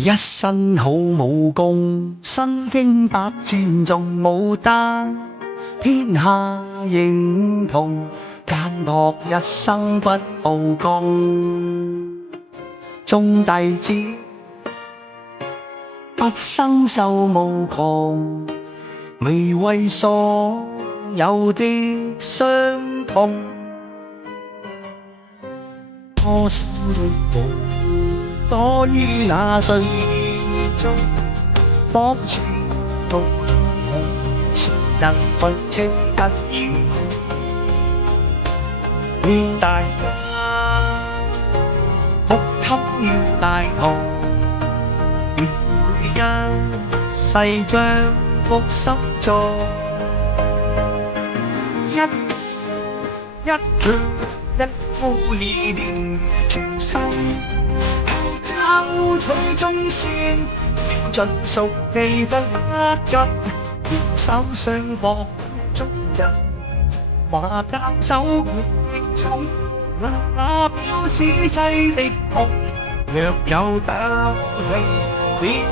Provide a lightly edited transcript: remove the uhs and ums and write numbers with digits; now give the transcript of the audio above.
一身好武功，身經百戰仲武德，天下認同，間學一生不報功。眾弟子不生受無窮，未為所有的傷痛。多少的夢躲於那歲月中，仿似夢夢，誰能分清得與空？願大家福給予大同，願每一世將福心中。一拳一呼意念全心，找取忠先，盡屬地不盡，手相搏中人，話夾手亦重，那標此際的夢，若有鬥氣便